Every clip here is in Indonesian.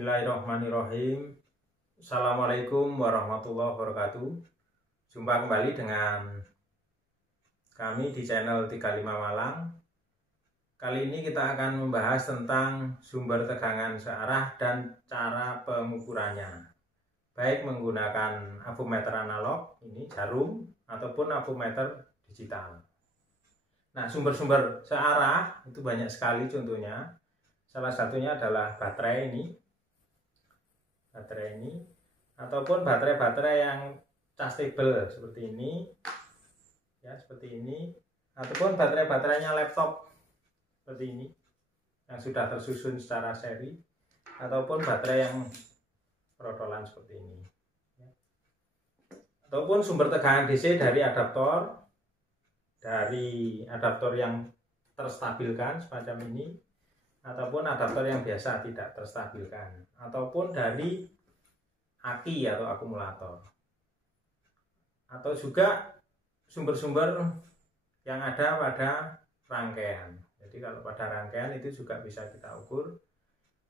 Bismillahirrahmanirrahim. Assalamualaikum warahmatullahi wabarakatuh. Jumpa kembali dengan kami di channel 35 Malang. Kali ini kita akan membahas tentang sumber tegangan searah dan cara pengukurannya, baik menggunakan avometer analog, ini jarum, ataupun avometer digital. Nah, sumber-sumber searah itu banyak sekali contohnya. Salah satunya adalah baterai ini, ataupun baterai-baterai yang chargeable seperti ini, ya seperti ini, ataupun baterai-baterainya laptop seperti ini yang sudah tersusun secara seri, ataupun baterai yang protolan seperti ini, ataupun sumber tegangan DC dari adaptor yang terstabilkan semacam ini, ataupun adaptor yang biasa tidak terstabilkan, ataupun dari aki atau akumulator, atau juga sumber-sumber yang ada pada rangkaian. Jadi kalau pada rangkaian itu juga bisa kita ukur.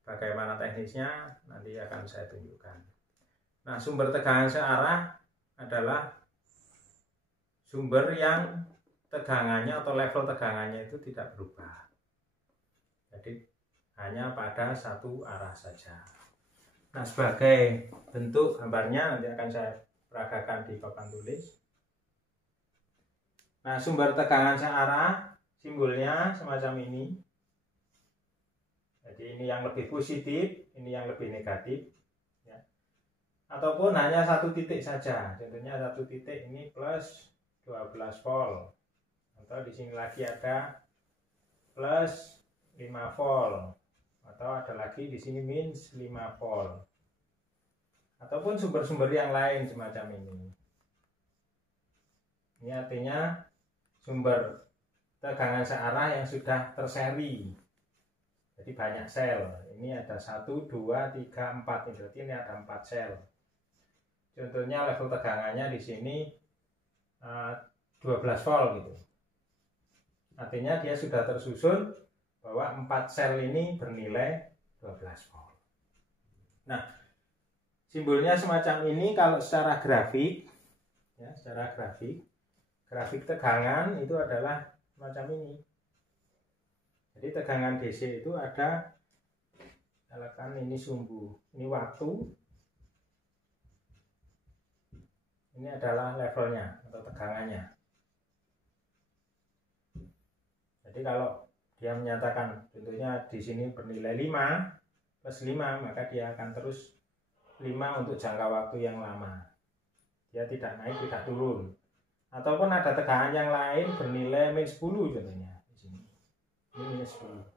Bagaimana teknisnya nanti akan saya tunjukkan. Nah, sumber tegangan searah adalah sumber yang tegangannya atau level tegangannya itu tidak berubah. Jadi hanya pada satu arah saja. Nah, sebagai bentuk gambarnya nanti akan saya peragakan di papan tulis. Nah, sumber tegangan searah simbolnya semacam ini. Jadi ini yang lebih positif, ini yang lebih negatif, ya. Ataupun hanya satu titik saja. Contohnya satu titik ini plus 12 volt. Atau di sini lagi ada plus 5 volt, atau ada lagi di sini minus 5 volt, ataupun sumber-sumber yang lain semacam ini. Ini artinya sumber tegangan searah yang sudah terseri. Jadi banyak sel. Ini ada 1, 2, 3, 4. Berarti ini ada 4 sel. Contohnya level tegangannya di sini 12 volt gitu. Artinya dia sudah tersusun bahwa 4 sel ini bernilai 12 volt. Nah, simbolnya semacam ini kalau secara grafik, ya, secara grafik tegangan itu adalah semacam ini. Jadi tegangan DC itu ada, misalkan ini sumbu, ini waktu, ini adalah levelnya atau tegangannya. Jadi kalau dia menyatakan contohnya di sini bernilai 5 plus 5, maka dia akan terus 5 untuk jangka waktu yang lama. Dia tidak naik, tidak turun. Ataupun ada tegangan yang lain bernilai minus 10 contohnya di sini. Ini minus 10.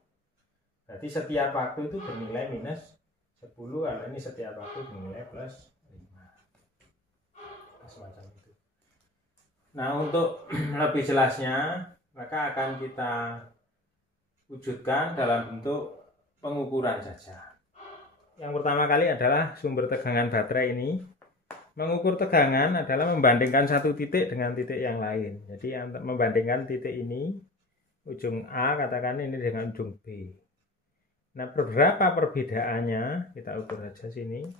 Berarti setiap waktu itu bernilai minus 10, kalau ini setiap waktu bernilai plus 5. Semacam itu. Nah, untuk lebih jelasnya maka akan kita wujudkan dalam bentuk pengukuran saja. Yang pertama kali adalah sumber tegangan baterai ini. Mengukur tegangan adalah membandingkan satu titik dengan titik yang lain. Jadi membandingkan titik ini, ujung A katakan ini dengan ujung B. Nah, berapa perbedaannya kita ukur saja sini.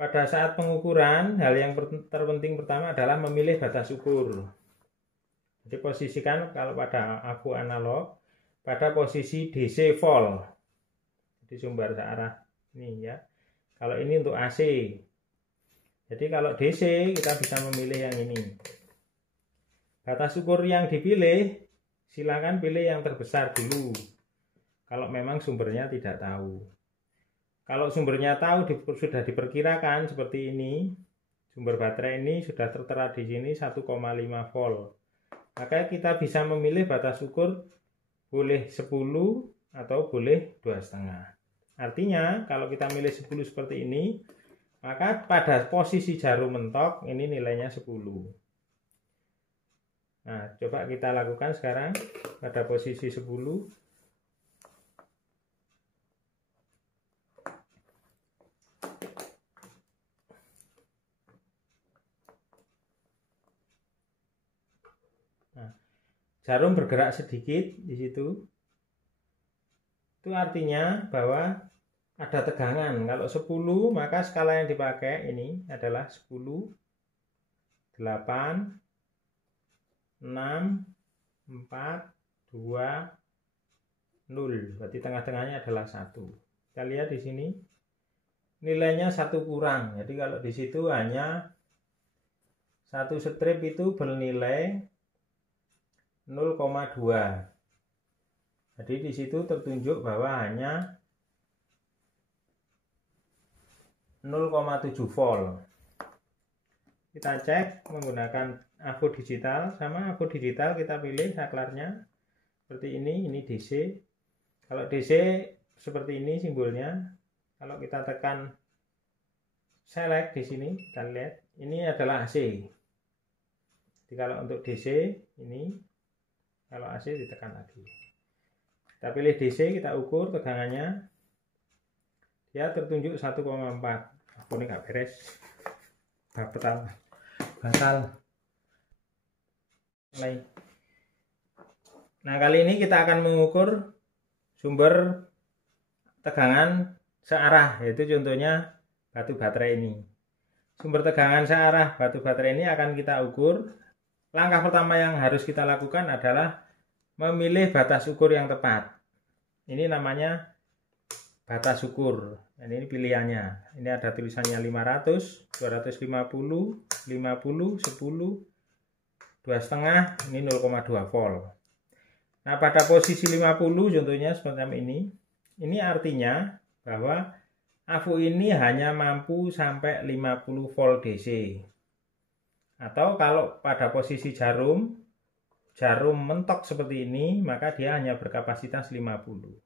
Pada saat pengukuran, hal yang terpenting pertama adalah memilih batas ukur. Jadi posisikan kalau pada avo analog pada posisi DC volt. Jadi sumber searah ini ya. Kalau ini untuk AC. Jadi kalau DC kita bisa memilih yang ini. Batas ukur yang dipilih, silakan pilih yang terbesar dulu. Kalau memang sumbernya tidak tahu. Kalau sumbernya tahu sudah diperkirakan seperti ini. Sumber baterai ini sudah tertera di sini 1,5 volt. Maka kita bisa memilih batas ukur boleh 10 atau boleh 2,5. Artinya kalau kita milih 10 seperti ini, maka pada posisi jarum mentok ini nilainya 10. Nah, coba kita lakukan sekarang pada posisi 10. Nah, jarum bergerak sedikit di situ. Itu artinya bahwa ada tegangan. Kalau 10 maka skala yang dipakai ini adalah 10, 8, 6, 4, 2, 0. Berarti tengah-tengahnya adalah 1. Kita lihat di sini nilainya 1 kurang. Jadi kalau di situ hanya satu strip itu bernilai 0,2. Jadi di situ tertunjuk bahwa hanya 0,7 volt. Kita cek menggunakan AVO digital. Sama AVO digital kita pilih saklarnya seperti ini DC. Kalau DC seperti ini simbolnya. Kalau kita tekan select di sini, kita lihat ini adalah AC. Jadi kalau untuk DC ini, kalau AC ditekan lagi. Kita pilih DC, kita ukur tegangannya. Dia tertunjuk 1,4. Aku ini nggak beres. Batal. Nah, kali ini kita akan mengukur sumber tegangan searah, yaitu contohnya batu baterai ini. Sumber tegangan searah batu baterai ini akan kita ukur. Langkah pertama yang harus kita lakukan adalah memilih batas ukur yang tepat. Ini namanya batas ukur. Dan ini pilihannya. Ini ada tulisannya 500, 250, 50, 10, 2,5, ini 0,2 volt. Nah, pada posisi 50 contohnya seperti ini. Ini artinya bahwa AVO ini hanya mampu sampai 50 volt DC. Atau kalau pada posisi jarum mentok seperti ini, maka dia hanya berkapasitas 50.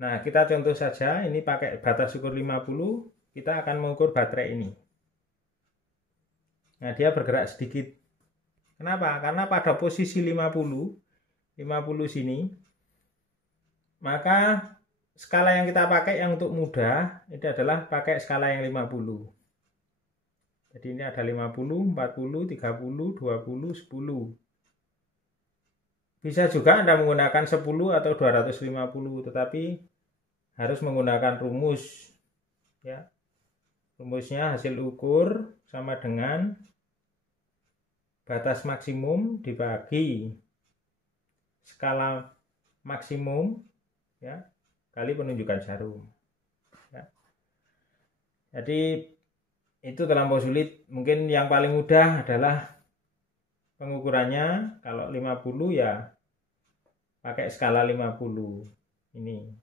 Nah, kita contoh saja, ini pakai batas ukur 50, kita akan mengukur baterai ini. Nah, dia bergerak sedikit. Kenapa? Karena pada posisi 50 sini, maka skala yang kita pakai yang untuk mudah, itu adalah pakai skala yang 50. Jadi ini ada 50, 40, 30, 20, 10. Bisa juga Anda menggunakan 10 atau 250, tetapi harus menggunakan rumus. Ya. Rumusnya hasil ukur sama dengan batas maksimum dibagi skala maksimum ya kali penunjukan jarum. Ya. Jadi itu terlampau sulit. Mungkin yang paling mudah adalah pengukurannya. Kalau 50 ya pakai skala 50 ini.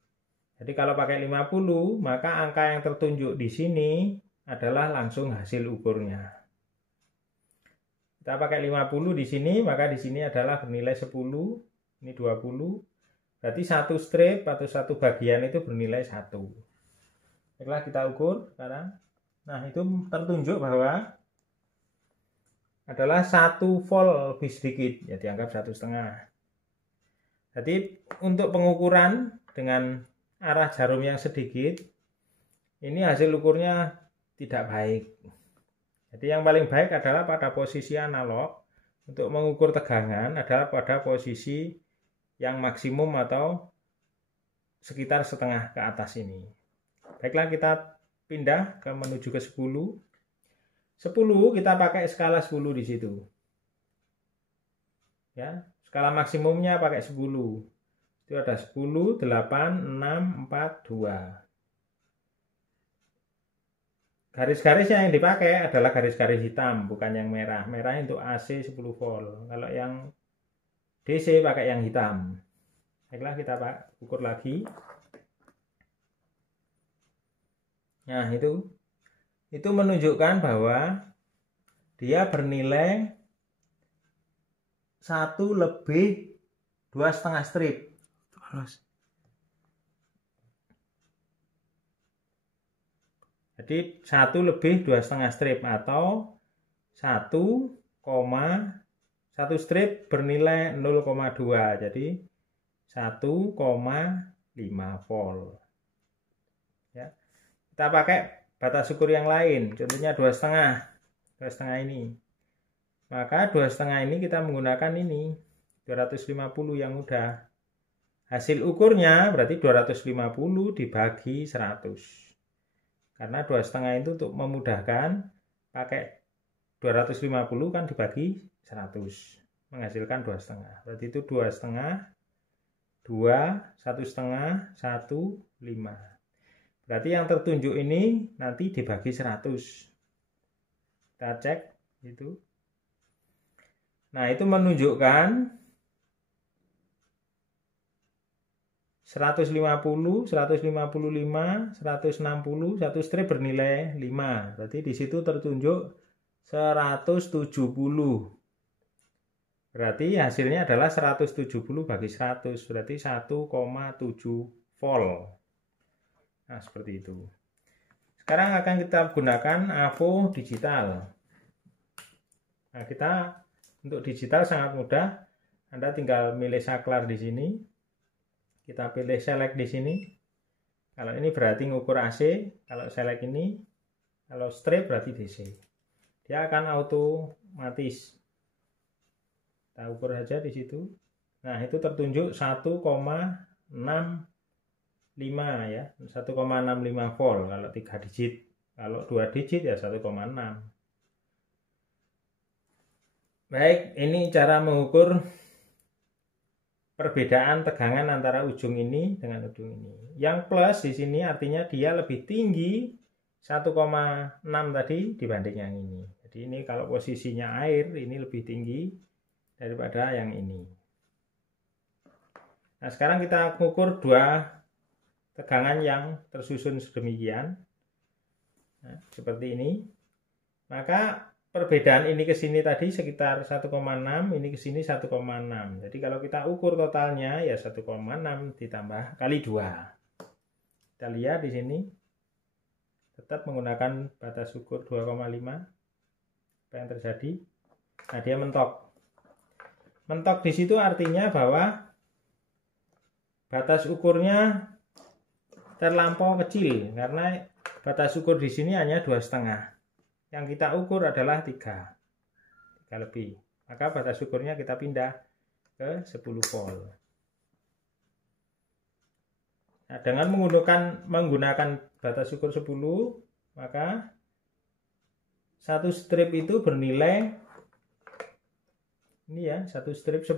Jadi kalau pakai 50, maka angka yang tertunjuk di sini adalah langsung hasil ukurnya. Kita pakai 50 di sini, maka di sini adalah bernilai 10, ini 20. Berarti satu strip atau satu bagian itu bernilai 1. Baiklah, kita ukur sekarang. Nah, itu tertunjuk bahwa adalah 1 volt lebih sedikit, ya dianggap 1,5. Jadi untuk pengukuran dengan arah jarum yang sedikit, ini hasil ukurnya tidak baik. Jadi yang paling baik adalah pada posisi analog. Untuk mengukur tegangan adalah pada posisi yang maksimum atau sekitar setengah ke atas ini. Baiklah, kita pindah ke menuju ke 10. 10 kita pakai skala 10 di situ. Ya, skala maksimumnya pakai 10. Itu ada 10, 8, 6, 4, 2. Garis-garisnya yang dipakai adalah garis-garis hitam, bukan yang merah. Merah untuk AC 10 volt. Kalau yang DC pakai yang hitam. Baiklah, kita ukur lagi. Nah, itu menunjukkan bahwa dia bernilai 1 lebih 2,5 strip. Jadi 1 lebih 2,5 strip atau 1,1 strip bernilai 0,2. Jadi 1,5 volt. Ya. Kita pakai batas ukur yang lain, contohnya 2,5 ini. Maka 2,5 ini kita menggunakan ini 250 yang udah. Hasil ukurnya berarti 250 dibagi 100. Karena 2,5 itu untuk memudahkan, pakai 250 kan dibagi 100 menghasilkan 2,5. Berarti itu 2,5, 2, 1,5, 1, 5. Berarti yang tertunjuk ini nanti dibagi 100. Kita cek itu. Nah, itu menunjukkan 150, 155, 160, satu strip bernilai 5. Berarti di situ tertunjuk 170. Berarti hasilnya adalah 170 bagi 100. Berarti 1,7 volt. Nah, seperti itu. Sekarang akan kita gunakan AVO digital. Nah, kita untuk digital sangat mudah. Anda tinggal milih saklar di sini. Kita pilih select di sini. Kalau ini berarti ngukur AC. Kalau select ini, kalau strip berarti DC. Dia akan otomatis. Kita ukur saja di situ. Nah, itu tertunjuk 1,65 ya. 1,65 volt kalau 3 digit. Kalau 2 digit ya 1,6. Baik, ini cara mengukur perbedaan tegangan antara ujung ini dengan ujung ini. Yang plus di sini artinya dia lebih tinggi 1,6 tadi dibanding yang ini. Jadi ini kalau posisinya air ini lebih tinggi daripada yang ini. Nah, sekarang kita mengukur dua tegangan yang tersusun sedemikian. Nah, seperti ini. Maka perbedaan ini ke sini tadi sekitar 1,6, ini ke sini 1,6. Jadi kalau kita ukur totalnya ya 1,6 ditambah kali 2. Kita lihat di sini tetap menggunakan batas ukur 2,5. Apa yang terjadi? Nah, dia mentok. Mentok di situ artinya bahwa batas ukurnya terlampau kecil karena batas ukur di sini hanya 2,5. Yang kita ukur adalah 3 lebih. Maka batas ukurnya kita pindah ke 10 volt. Nah, dengan menggunakan batas ukur 10, maka satu strip itu bernilai ini ya, satu strip 10,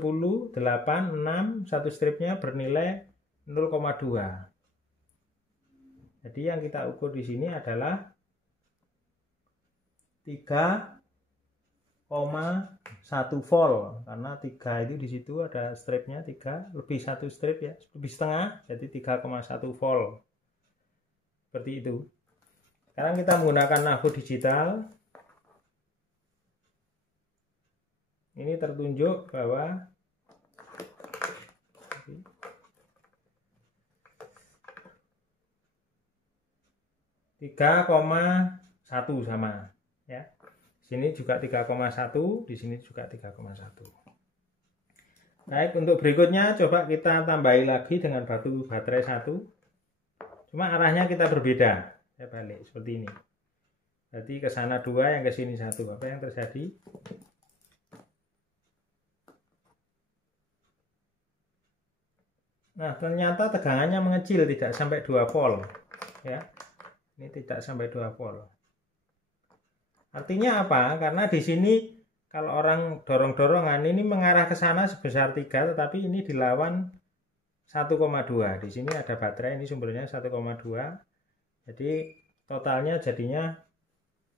8, 6, satu stripnya bernilai 0,2. Jadi yang kita ukur di sini adalah 3,1 volt karena 3 itu di situ ada stripnya 3 lebih 1 strip ya, lebih setengah, jadi 3,1 volt. Seperti itu. Sekarang kita menggunakan AVO digital. Ini tertunjuk bahwa 3,1 sama ya. Sini juga 3,1, di sini juga 3,1. Baik, untuk berikutnya coba kita tambahi lagi dengan batu baterai 1. Cuma arahnya kita berbeda. Saya balik seperti ini. Berarti ke sana 2, yang ke sini 1. Apa yang terjadi? Nah, ternyata tegangannya mengecil, tidak sampai 2 volt ya. Ini tidak sampai 2 volt. Artinya apa? Karena di sini kalau orang dorong-dorongan ini mengarah ke sana sebesar 3, tetapi ini dilawan 1,2. Di sini ada baterai, ini sumbernya 1,2. Jadi totalnya jadinya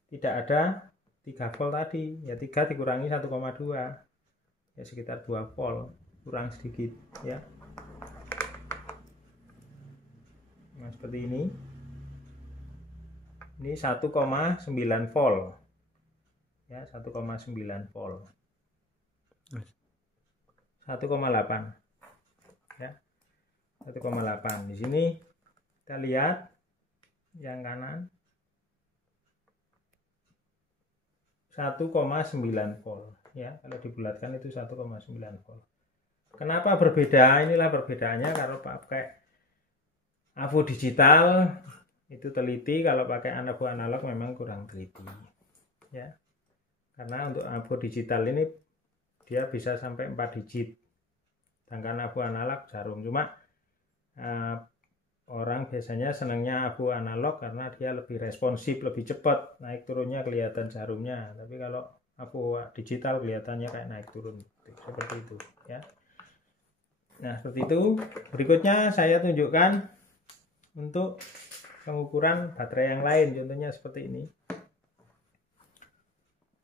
tidak ada 3 volt tadi. Ya 3 dikurangi 1,2. Ya sekitar 2 volt, kurang sedikit ya. Nah, seperti ini. Ini 1,9 volt. Ya, 1,9 volt. 1,8. Ya. 1,8. Di sini kita lihat yang kanan 1,9 volt. Ya, kalau dibulatkan itu 1,9 volt. Kenapa berbeda? Inilah perbedaannya kalau pakai AVO digital itu teliti, kalau pakai AVO analog memang kurang teliti ya, karena untuk AVO digital ini dia bisa sampai 4 digit, sedangkan AVO analog jarum. Cuma orang biasanya senangnya abu analog karena dia lebih responsif, lebih cepat naik turunnya, kelihatan jarumnya. Tapi kalau abu digital kelihatannya kayak naik turun seperti itu ya. Nah seperti itu. Berikutnya saya tunjukkan untuk pengukuran baterai yang lain, contohnya seperti ini.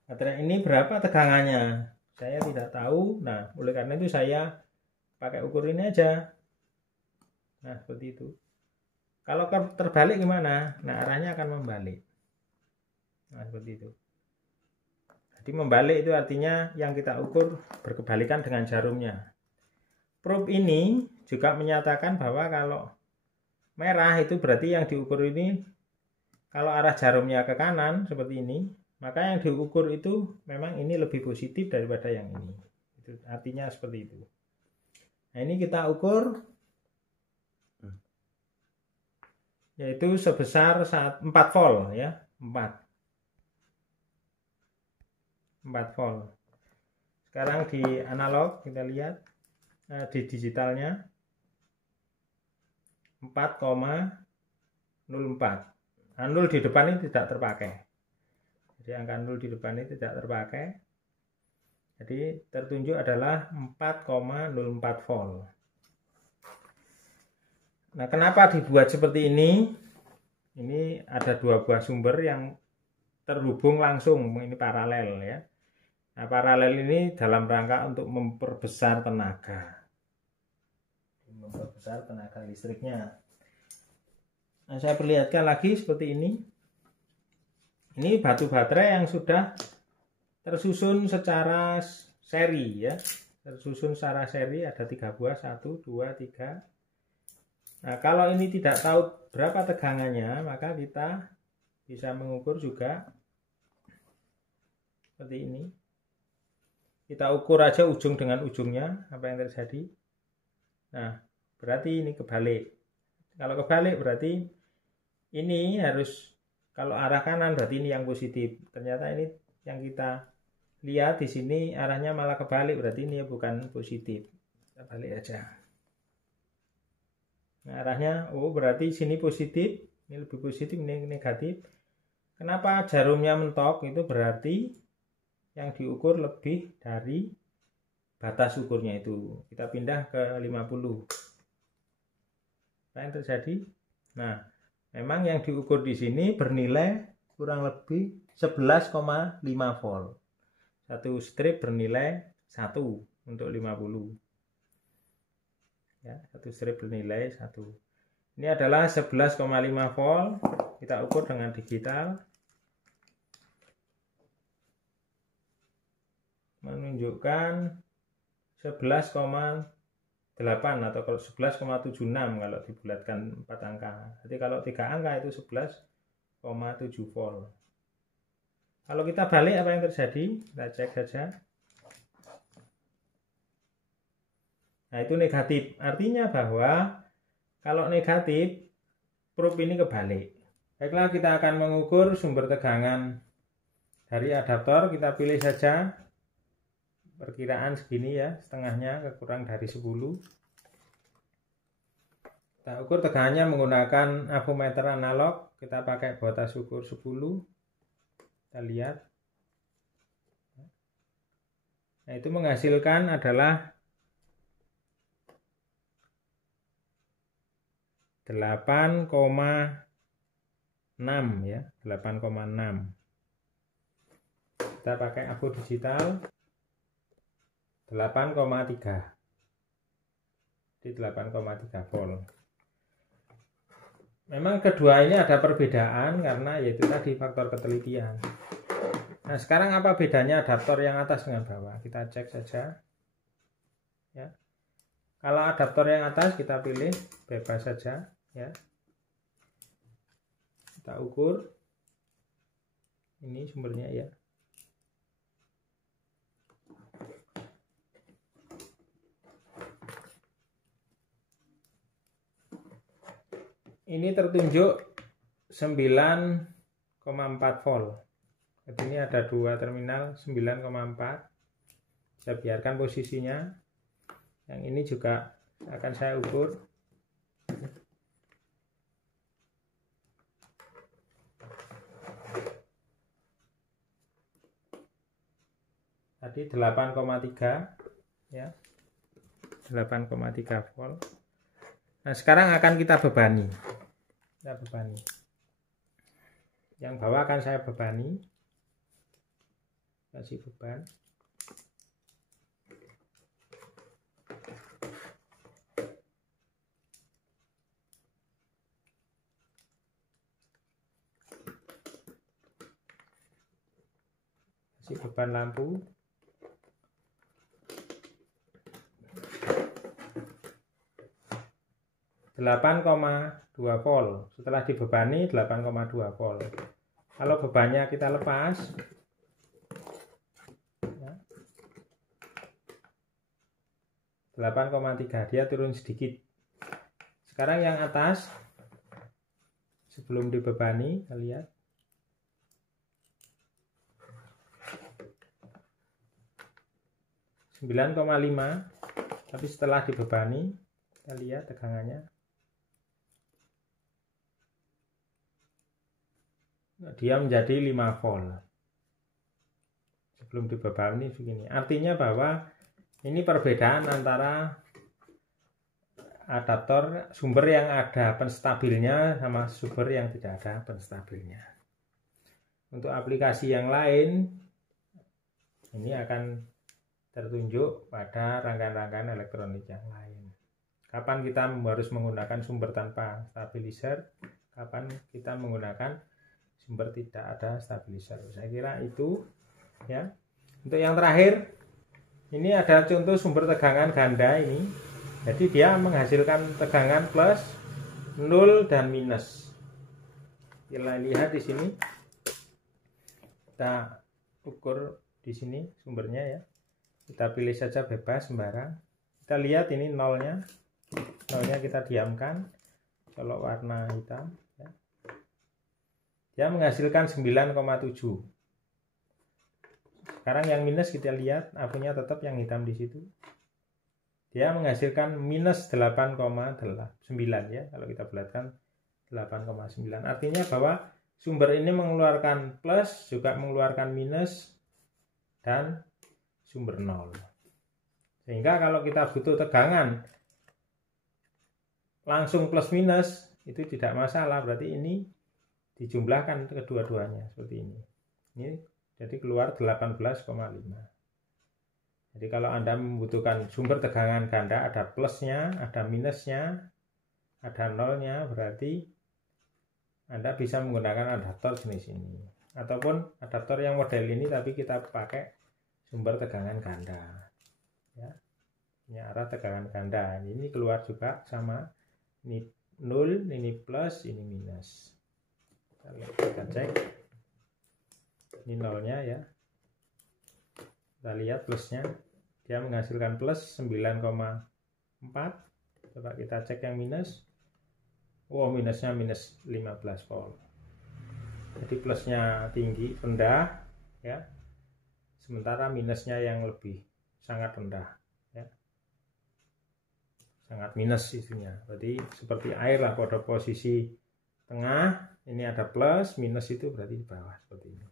Baterai ini berapa tegangannya saya tidak tahu. Nah oleh karena itu saya pakai ukur ini aja. Nah seperti itu. Kalau terbalik gimana? Nah arahnya akan membalik. Nah seperti itu. Jadi membalik itu artinya yang kita ukur berkebalikan dengan jarumnya. Probe ini juga menyatakan bahwa kalau merah itu berarti yang diukur ini kalau arah jarumnya ke kanan seperti ini, maka yang diukur itu memang ini lebih positif daripada yang ini. Itu artinya seperti itu. Nah ini kita ukur yaitu sebesar 4 volt ya, 4 volt. Sekarang di analog kita lihat, di digitalnya 4,04. 0 di depan ini tidak terpakai. Jadi angka 0 di depan ini tidak terpakai. Jadi tertunjuk adalah 4,04 volt. Nah, kenapa dibuat seperti ini? Ini ada 2 buah sumber yang terhubung langsung, ini paralel ya. Nah, paralel ini dalam rangka untuk memperbesar tenaga. Memperbesar tenaga listriknya. Nah, saya perlihatkan lagi seperti ini. Ini batu baterai yang sudah tersusun secara seri ya. Tersusun secara seri ada 3 buah, 1, 2, 3. Nah, kalau ini tidak tahu berapa tegangannya, maka kita bisa mengukur juga seperti ini. Kita ukur aja ujung dengan ujungnya, apa yang terjadi. Nah, berarti ini kebalik. Kalau kebalik berarti ini harus, kalau arah kanan berarti ini yang positif. Ternyata ini yang kita lihat di sini arahnya malah kebalik, berarti ini bukan positif. Kita balik aja. Nah, arahnya, oh berarti sini positif, ini lebih positif, ini negatif. Kenapa jarumnya mentok? Itu berarti yang diukur lebih dari batas ukurnya itu. Kita pindah ke 50. Apa yang terjadi? Nah, memang yang diukur di sini bernilai kurang lebih 11,5 volt. Satu strip bernilai 1 untuk 50. Ya, satu strip bernilai 1. Ini adalah 11,5 volt. Kita ukur dengan digital. Menunjukkan 11,8 atau kalau 11,76 kalau dibulatkan 4 angka. Jadi kalau 3 angka itu 11,7 volt. Kalau kita balik apa yang terjadi? Kita cek saja. Nah, itu negatif. Artinya bahwa kalau negatif, probe ini kebalik. Baiklah, kita akan mengukur sumber tegangan dari adaptor. Kita pilih saja perkiraan segini ya, setengahnya kurang dari 10. Kita ukur tegangannya menggunakan avometer analog. Kita pakai batas ukur 10. Kita lihat. Nah, itu menghasilkan adalah 8,6 ya, 8,6. Kita pakai abu digital 8,3. Di 8,3 volt. Memang kedua ini ada perbedaan karena yaitu tadi faktor ketelitian. Nah, sekarang apa bedanya adaptor yang atas dengan bawah? Kita cek saja. Ya. Kalau adaptor yang atas kita pilih bebas saja ya. Kita ukur. Ini sumbernya ya. Ini tertunjuk 9,4 volt. Jadi ini ada 2 terminal 9,4. Saya biarkan posisinya. Yang ini juga akan saya ukur. tadi 8,3 ya, 8,3 volt. Nah sekarang akan kita bebani, yang bawah akan saya bebani, kasih beban. Kasih beban lampu. (8,2 volt). Setelah dibebani 8,2 volt. Kalau bebannya kita lepas ya, 8,3, dia turun sedikit. Sekarang yang atas sebelum dibebani, kita lihat. (9,5), tapi setelah dibebani kita lihat tegangannya. Dia menjadi 5 volt. Sebelum dibebani begini. Artinya bahwa ini perbedaan antara adaptor sumber yang ada penstabilnya sama sumber yang tidak ada penstabilnya. Untuk aplikasi yang lain ini akan tertunjuk pada rangkaian-rangkaian elektronik yang lain. Kapan kita harus menggunakan sumber tanpa stabilizer, kapan kita menggunakan sumber tidak ada stabilizer. Saya kira itu ya. Untuk yang terakhir, ini ada contoh sumber tegangan ganda ini. Jadi dia menghasilkan tegangan plus, 0 dan minus. Kita lihat di sini. Kita ukur di sini sumbernya ya. Kita pilih saja bebas sembarang. Kita lihat ini nolnya. Nolnya kita diamkan. Kalau warna hitam ya. Dia menghasilkan 9,7. Sekarang yang minus kita lihat, apinya tetap yang hitam di situ. Dia menghasilkan minus 8,9 ya. Kalau kita bulatkan 8,9. Artinya bahwa sumber ini mengeluarkan plus, juga mengeluarkan minus, dan sumber nol. Sehingga kalau kita butuh tegangan langsung plus minus, itu tidak masalah. Berarti ini dijumlahkan kedua-duanya seperti ini. Ini jadi keluar 18,5. Jadi kalau Anda membutuhkan sumber tegangan ganda, ada plusnya, ada minusnya, ada nolnya, berarti Anda bisa menggunakan adaptor jenis ini. Ataupun adaptor yang model ini tapi kita pakai sumber tegangan ganda. Ya. Ini arah tegangan ganda. Ini keluar juga sama. Ini 0, ini plus, ini minus. Kita cek. Ini nolnya ya. Kita lihat plusnya. Dia menghasilkan plus 9,4. Coba kita cek yang minus. Wow, minusnya minus 15 volt. Jadi plusnya tinggi, rendah ya. Sementara minusnya yang lebih sangat rendah ya. Sangat minus isunya. Berarti seperti air lah pada posisi tengah. Ini ada plus, minus itu berarti di bawah seperti ini.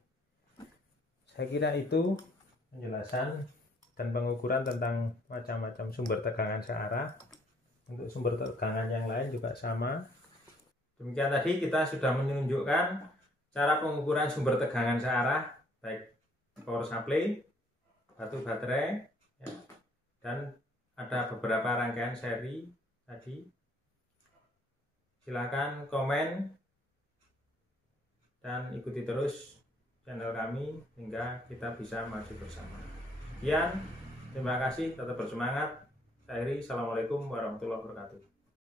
Saya kira itu penjelasan dan pengukuran tentang macam-macam sumber tegangan searah. Untuk sumber tegangan yang lain juga sama. Demikian tadi kita sudah menunjukkan cara pengukuran sumber tegangan searah, baik power supply, batu baterai, ya, dan ada beberapa rangkaian seri tadi. Silakan komen dan ikuti terus channel kami hingga kita bisa maju bersama. Sekian, terima kasih, tetap bersemangat. Saya Heri, assalamualaikum warahmatullahi wabarakatuh.